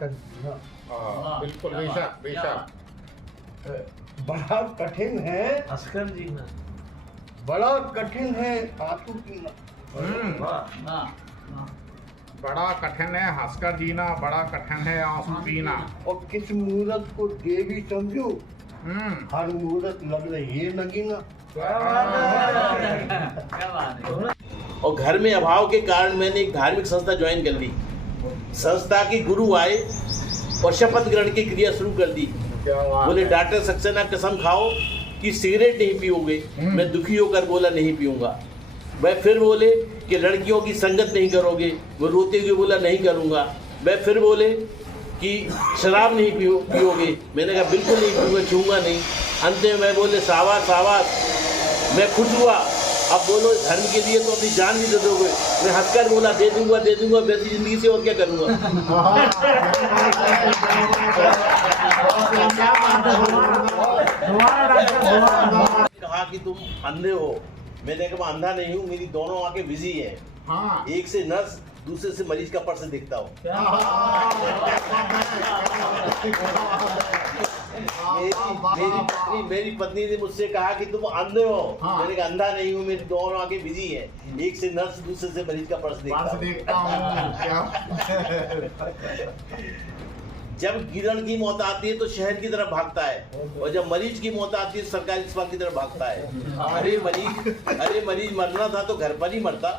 भास्कर जी ना। बिल्कुल बेशक बेशक। बड़ा कठिन है भास्कर जी ना, बड़ा कठिन है आंसू पीना। बड़ा कठिन है हंसकर जीना, बड़ा कठिन है आंसू पीना। और किस मुहूर्त को देवी समझो, हर मुहूर्त लग रही है लगेगा। क्या बात है। और घर में अभाव के कारण मैंने एक धार्मिक संस्था ज्वाइन कर ली। संस्था के गुरु आए और शपथ ग्रहण की क्रिया शुरू कर दी। बोले डॉक्टर सक्सेना कसम खाओ कि सिगरेट नहीं पियोगे। मैं दुखी होकर बोला नहीं पीऊंगा। वह फिर बोले कि लड़कियों की संगत नहीं करोगे। वो रोते हुए बोला नहीं करूंगा। वह फिर बोले कि शराब नहीं पियोगे। मैंने कहा बिल्कुल नहीं पीऊंगा, छूंगा नहीं। अंत में मैं बोले शाबाश शाबाश, मैं खुश हुआ। अब बोलो धर्म के लिए तो अपनी जान भी दे दोगे। मैं हंसकर बोला दे दूंगा वैसी जिंदगी से और क्या करूंगा। कहा कि तुम अंधे हो। मैंने कहा मैं अंधा नहीं हूँ, मेरी दोनों आंखें बिजी है। हाँ। एक से नर्स, दूसरे से मरीज का पर्स दिखता हो। मेरी पत्नी ने मुझसे कहा कि तुम अंधे हो। मैंने कहा अंधा नहीं हूँ, मेरी दोनों आंखें बिजी है। एक से नर्स, दूसरे से मरीज का पर्स देखता हूँ। जब गिरण की मौत आती है तो शहर की तरफ भागता है, और जब मरीज की मौत आती है तो सरकारी अस्पताल की तरफ भागता है। अरे मरीज मरना था तो घर पर ही मरता।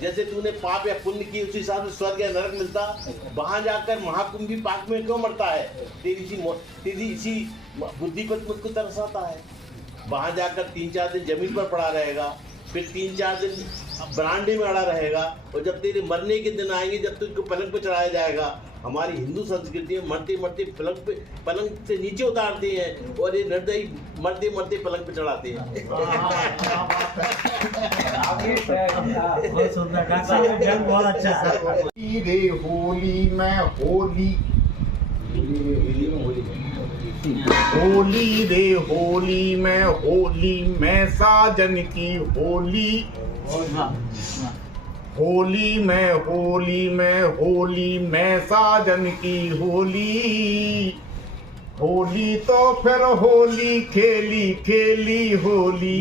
जैसे तूने पाप या पुण्य की उसी हिसाब से स्वर्ग या नरक मिलता। वहां जाकर महाकुंभी पाक में क्यों मरता है? तेरी इसी बुद्धि पर मुझको तरसाता है। वहां जाकर 3-4 दिन जमीन पर पड़ा रहेगा, फिर 3-4 दिन बरामदे में अड़ा रहेगा, और जब तेरे मरने के दिन आएंगे, जब तुझको पलंग पर चढ़ाया जाएगा। हमारी हिंदू संस्कृति में मरते मरते पलंग से नीचे उतारते हैं, और ये निर्दयी मरते मरते पलंग पे चढ़ाते हैं। बहुत अच्छा। रे होली में होली, होली रे होली में साजन की होली। होली में साजन की होली। होली तो फिर होली खेली होली।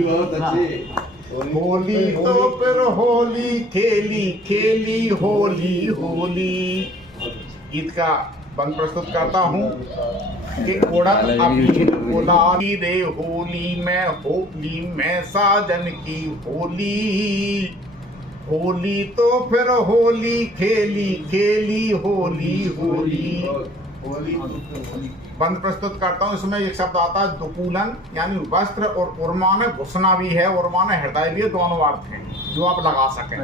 बहुत अच्छे। होली तो फिर होली खेली होली। गीत का बंद प्रस्तुत करता हूँ कि उड़त अबीर गुलाल रे होली में साजन की होली। होली तो फिर होली खेली होली। बंद प्रस्तुत करता हूँ। इसमें एक शब्द आता है दुकूलन, यानी वस्त्र, और उर्मा में घुसना भी है, उर्मा में हृदय भी है। दोनों अर्थ हैं जो आप लगा सकें।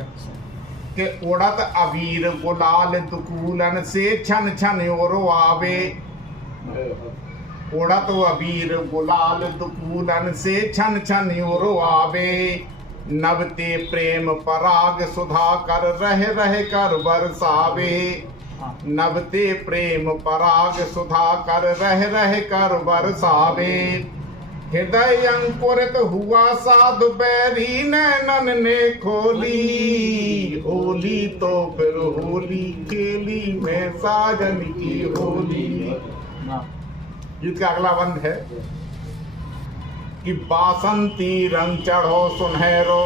कि उड़त अबीर गुलाल दुकूलन से छन छन ओरो आवे। उड़त अबीर गुलाल दुकूलन से छन छन ओरो आवे। नवते प्रेम पराग सुधा कर रह कर बरसावे। नवते प्रेम पराग सुधा कर रह कर बरसावे। हृदय अंकुरित हुआ साधु बैरी नैनन ने खोली। होली तो फिर होली खेली में साजन की होली। गीत का अगला बंद है कि बासंती रंग चढ़ो सुनहरो।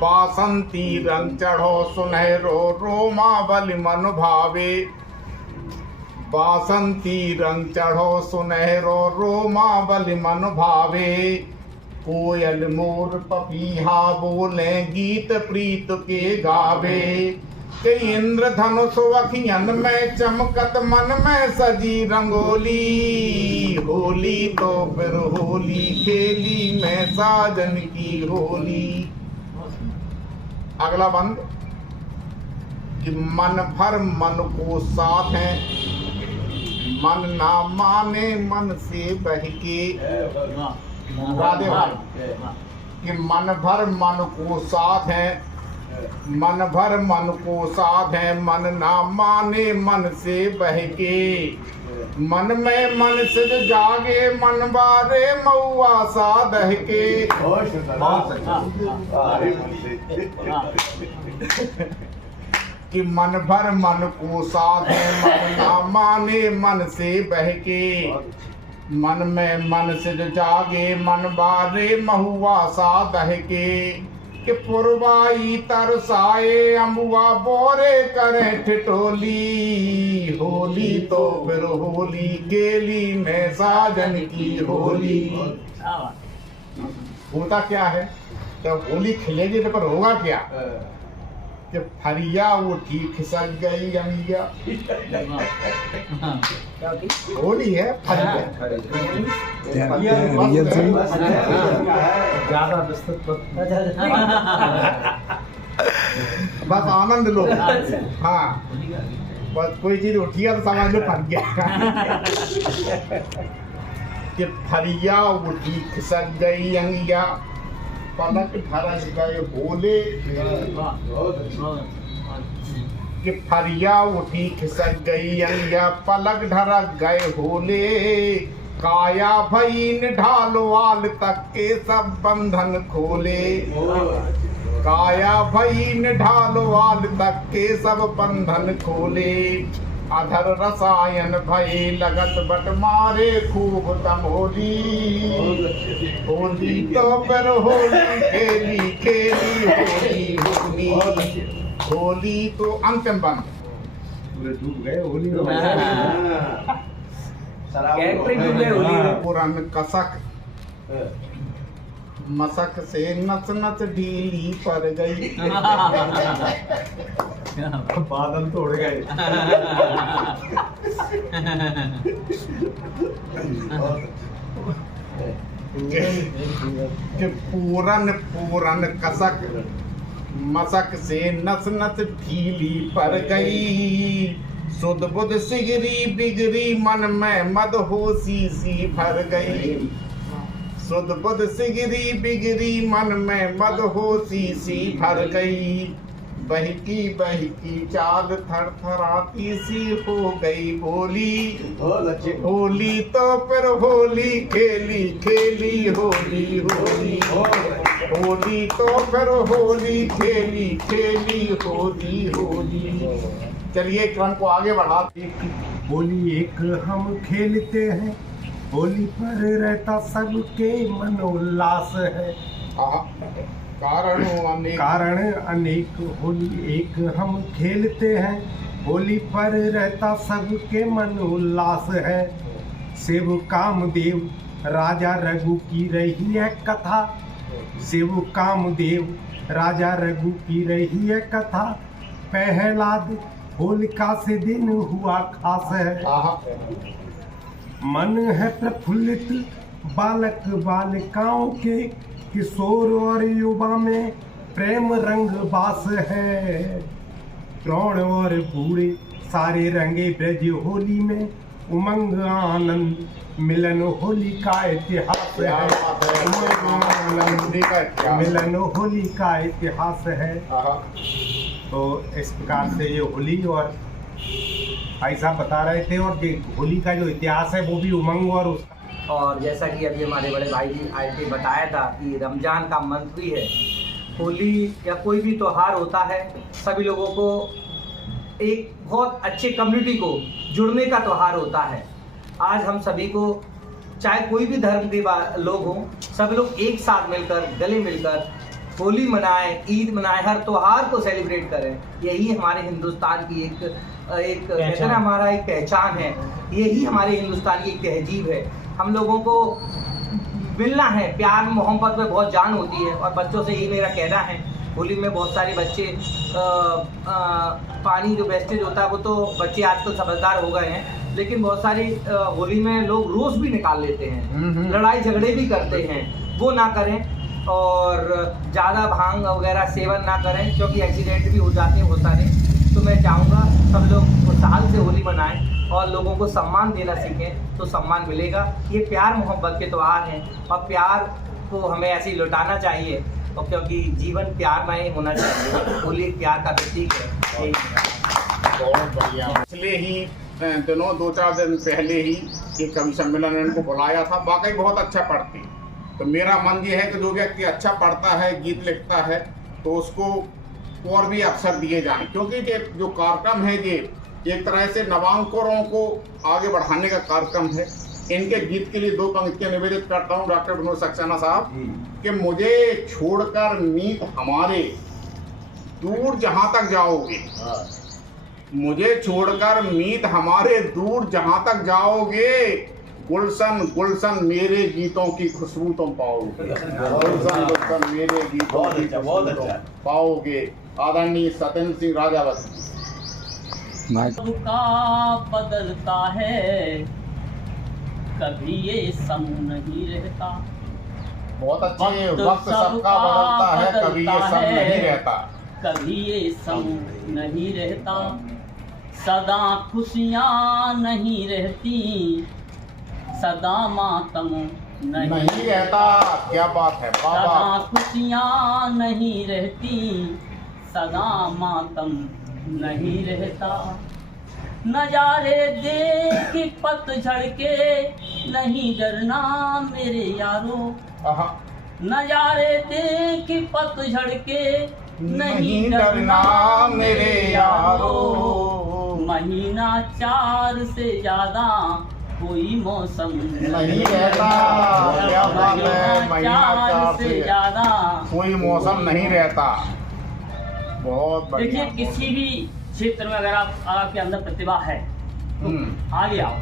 बासंती रंग चढ़ो सुनहरो रोमावली मन भावे। बासंती रंग चढ़ो सुनहरो रोमावली मन भावे। कोयल मोर पपीहा बोले गीत प्रीत के गावे। कि इंद्र धनुष अखियन में चमकत मन में सजी रंगोली। होली तो फिर होली खेली में साजन की होली। अगला बंद कि मन भर मन को साथ है, मन ना माने मन से बहके। राधे भाई कि मन भर मन को साथ है, मन भर मन को साध है, मन ना माने मन से बहके। मन में मन से जागे मन बारे मऊआ साध के। कि मन भर मन को साधे मन ना माने मन से बहके। मन में मन से जो जागे मन बारे महुआ सा दहके। कि पुरवाई तरसाए अमुआ बोरे करें ठिठोली। होली तो फिर होली केली में साजन की होली। होता क्या है जब होली खिलेगी तो पर होगा क्या कि फरिया उठी खिसक गई अमिया। होली है ज्यादा विस्तृत बस आनंद लो। हाँ बस कोई चीज उठी है तो समझ लो फट गया। कि फरिया उठी खिसक गई अंगिया पलक धरस गए बोले। कि फरिया उठी खिसक गई अंगिया पलक ढरक गए होले। काया भईन ढाल वाल तक के सब बंधन खोले। काया भईन ढाल वाल तक के सब बंधन खोले। अधर रसायन भई लगत बट मारे खूब तमोली। होली तो पर होली खेली खेली होली होली। होली तो अंतिम बंद पूरे डूब गए होली में। पुरन कसक मसक से नच नच ढीली पड़ गई। बादल तो उड़ गए। कि पूरन पूरन कसक मसक से नच नच ढीली पड़ गई। सुध बुध सिगरी बिगरी मन में मदहोशी सी भर गई। सुध बुध सिगरी बिगरी मन में मदहोशी सी भर गई। बहकी चाल थरथराती सी हो गई बोली। होली तो फिर होली खेली खेली होली होली। होली तो फिर होली खेली खेली होली होली। चलिए क्रम को आगे बढ़ा। होली एक हम खेलते हैं होली पर रहता सबके मन उल्लास है। कारण अनेक होली एक हम खेलते हैं होली पर रहता सबके मन उल्लास है। शिव कामदेव राजा रघु की रही है कथा। शिव कामदेव राजा रघु की रही है कथा। प्रहलाद होलिका से दिन हुआ खास है। मन है प्रफुल्लित बालक बालिकाओं के किशोर और युवा में प्रेम रंग बास है। प्रौढ़ और बूढ़े सारे रंगे ब्रज होली में उमंग आनंद मिलन होली का इतिहास है। मिलन होली का इतिहास है। तो इस प्रकार से ये होली और भाई साहब बता रहे थे और होली का जो इतिहास है वो भी उमंग और उसका। और जैसा कि अभी हमारे बड़े भाई जी आए थे बताया था कि रमज़ान का मंत्र भी है। होली या कोई भी त्यौहार होता है सभी लोगों को एक बहुत अच्छे कम्युनिटी को जुड़ने का त्यौहार होता है। आज हम सभी को चाहे कोई भी धर्म के लोग हों सब लोग एक साथ मिलकर गले मिलकर होली मनाएं, ईद मनाएं, हर त्यौहार को सेलिब्रेट करें। यही हमारे हिंदुस्तान की एक कहते हैं हमारा एक पहचान है। यही हमारे हिंदुस्तान की एक तहजीब है। हम लोगों को मिलना है, प्यार मोहब्बत में बहुत जान होती है। और बच्चों से यही मेरा कहना है, होली में बहुत सारे बच्चे पानी जो वेस्टेज होता है वो तो बच्चे आजकल समझदार हो गए हैं, लेकिन बहुत सारी होली में लोग रोष भी निकाल लेते हैं, लड़ाई झगड़े भी करते हैं। वो ना करें और ज़्यादा भांग वगैरह सेवन ना करें क्योंकि एक्सीडेंट भी हो जाते हैं बहुत सारे। तो मैं चाहूँगा सब लोग उत्साह से होली मनाएं और लोगों को सम्मान देना सीखें तो सम्मान मिलेगा। ये प्यार मोहब्बत के त्यौहार हैं और प्यार को हमें ऐसे ही लौटाना चाहिए और क्योंकि जीवन प्यारमय होना चाहिए। होली प्यार का प्रतीक है। बहुत बढ़िया। पिछले ही दिनों 2-4 दिन पहले ही एक कवि सम्मेलन इनको बुलाया था। वाकई बहुत अच्छा पढ़ती। तो मेरा मन ये है कि जो व्यक्ति अच्छा पढ़ता है, गीत लिखता है, तो उसको और भी अवसर दिए जाएं, क्योंकि ये जो कार्यक्रम है ये एक तरह से नवांकुरों को आगे बढ़ाने का कार्यक्रम है। इनके गीत के लिए 2 पंक्तियां निवेदित करता हूँ डॉक्टर विनोद सक्सेना साहब कि मुझे छोड़कर मीत हमारे दूर जहां तक जाओगे, मुझे छोड़कर मीत हमारे दूर जहां तक जाओगे, गुलशन गुलशन मेरे गीतों की खुशबू तुम पाओगे, गुलशन गुलशन मेरे गीतों की बहुत खुशबू अच्छा। तुम पाओगे। आदरणीय सत्येंद्र सिंह राजावत। सबका बदलता है, कभी ये समूह नहीं रहता। बहुत अच्छे। वक्त सबका बदलता है, कभी ये सब नहीं रहता, कभी ये समूह नहीं रहता। सदा खुशियाँ नहीं रहती, सदा मातम नहीं रहता। क्या बात है बाबा। सदा खुशियाँ नहीं रहती, सदा मातम नहीं रहता। नजारे देख पतझड़ के नहीं डरना मेरे यारो, नजारे देख पतझड़ के नहीं डरना मेरे यारो। महीना 4 से ज्यादा कोई मौसम नहीं रहता। क्या बात है। महीना 4 से ज्यादा कोई मौसम नहीं रहता। बहुत बढ़िया। देखिए, किसी भी क्षेत्र में अगर आपके अंदर प्रतिभा है तो आगे आओ।